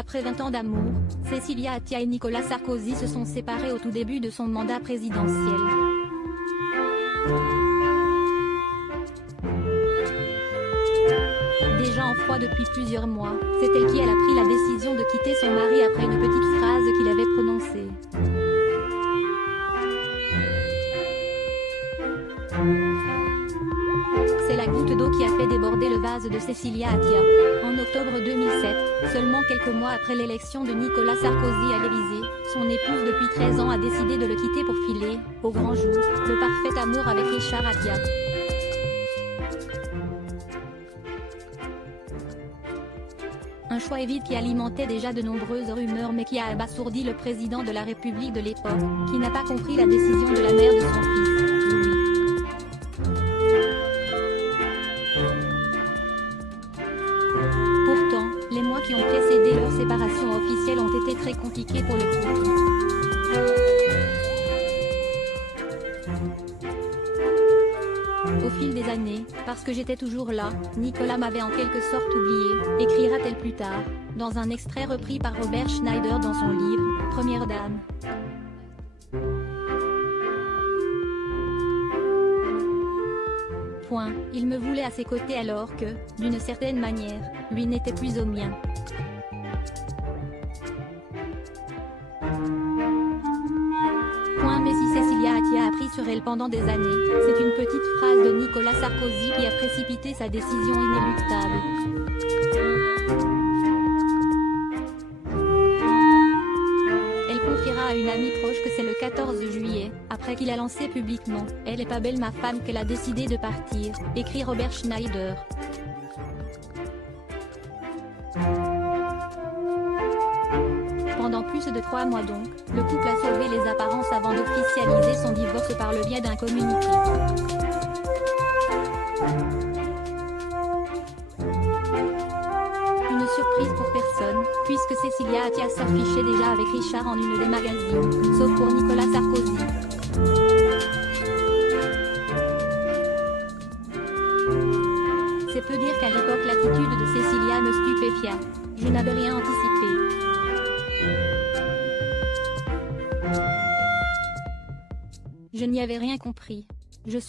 Après 20 ans d'amour, Cecilia Attia et Nicolas Sarkozy se sont séparés au tout début de son mandat présidentiel. Déjà en froid depuis plusieurs mois, c'est elle qui a pris la décision de quitter son mari après une petite phrase qu'il avait prononcée. C'est la goutte d'eau qui a fait déborder le vase de Cecilia Attia. En octobre 2007, seulement quelques mois après l'élection de Nicolas Sarkozy à l'Élysée, son épouse depuis 13 ans a décidé de le quitter pour filer, au grand jour, le parfait amour avec Richard Attia. Un choix évide qui alimentait déjà de nombreuses rumeurs mais qui a abasourdi le président de la République de l'époque, qui n'a pas compris la décision de la mère de son fils, Louis. Pourtant, les mois qui ont précédé leur séparation officielle ont été très compliqués pour le couple. Au fil des années, parce que j'étais toujours là, Nicolas m'avait en quelque sorte oublié, écrira-t-elle plus tard, dans un extrait repris par Robert Schneider dans son livre, Première Dame. Il me voulait à ses côtés alors que, d'une certaine manière, lui n'était plus au mien. Mais si Cecilia Attia a pris sur elle pendant des années, c'est une petite phrase de Nicolas Sarkozy qui a précipité sa décision inéluctable. Elle confiera à une amie proche que c'est le 14 juillet, après qu'il a lancé publiquement « Elle est pas belle ma femme » qu'elle a décidé de partir, écrit Robert Schneider. Pendant plus de 3 mois donc, le couple a sauvé les apparences avant d'officialiser son divorce par le biais d'un communiqué. Une surprise pour personne, puisque Cecilia Attia s'affichait déjà avec Richard en une des magazines, sauf pour Nicolas Sarkozy. C'est peu dire qu'à l'époque l'attitude de Cecilia me stupéfia. Je n'avais rien anticipé. Je n'y avais rien compris. Je suis